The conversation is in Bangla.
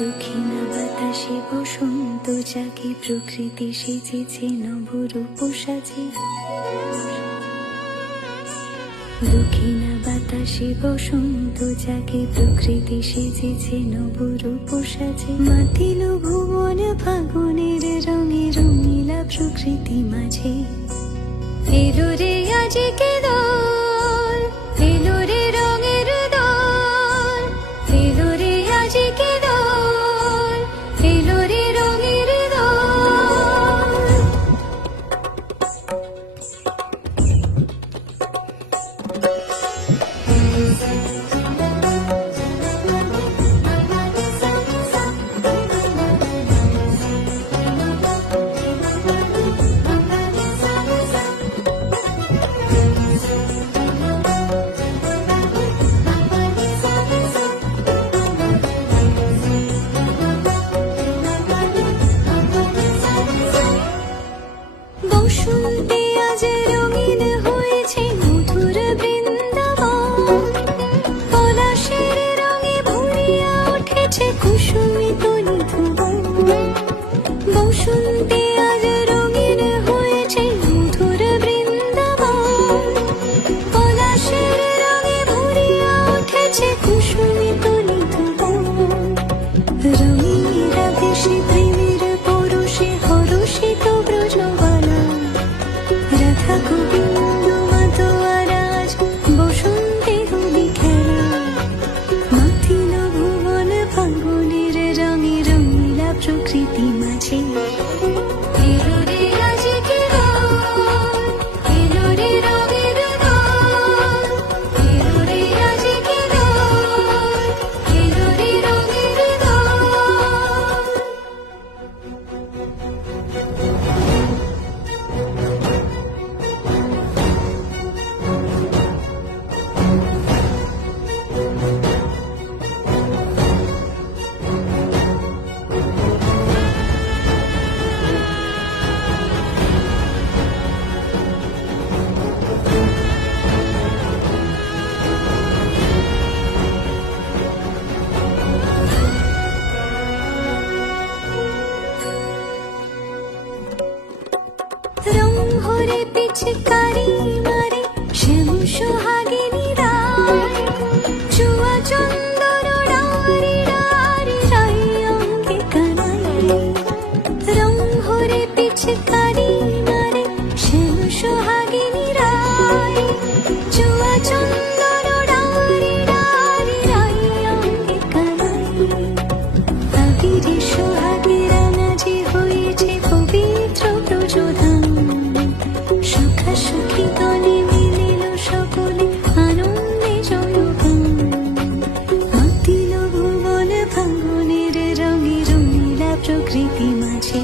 দক্ষিণা বাতাসে বসন্ত জাগে, প্রকৃতি সেজেছে নবরূপ সাজে। দক্ষিণা বাতাসে বসন্ত জাগে, প্রকৃতি সেজেছে নবরূপ সাজে। মাতিল ভুবন ফাগুনের রঙে, রঙিলা প্রকৃতি মাঝে। এলো রে আজকে দোল, এলো রে রঙের দোল, এলো রে আজকে দোল, এলো রে রঙের দোল। বসন্তে আজ রঙিন হয়েছে মধুর বৃন্দাবন, পলাশের রঙে ভরিয়া উঠেছে কুসুমিত নিধুবন। বসন্তে আজ রঙিন হয়েছে মধুর বৃন্দাবন, পলাশের রঙে ভরিয়া উঠেছে কুসুমিত নিধুবন। রঙিরা বেশি প্রেমের পরশে হরষিত ব্রজবালা, রাধা গোবিন্দ মাতোয়ার আজ বসন্তে হোলি খেলা। মাতিল ভুবন ফাগুনের রঙে, রঙিলা প্রকৃতি মাঝে। এলো রে আজকে দোল, এলো রে রঙের দোল, এলো রে আজকে দোল, এলো রে রঙের দোল। রং ভরে পিচকারি মারে শ্যাম সোহাগিনী রায়, চুয়া চন্দন ডারি ডারি রাই অঙ্গে কানাই। রং ভরে পিচকারি মারে শ্যাম সোহাগিনী রায়, চুয়া চন্দন ডারি ডারি রাই অঙ্গে কানাই। আবিরে সোহাগেরা নাচে হয়েছে পবিত্র ব্রজধাম, সুখা সুখী দলে মিলিল সকলে আনন্দে জয়গান। মাতিল ভুবন ফাগুনের রঙে, রঙিলা প্রকৃতি মাঝে।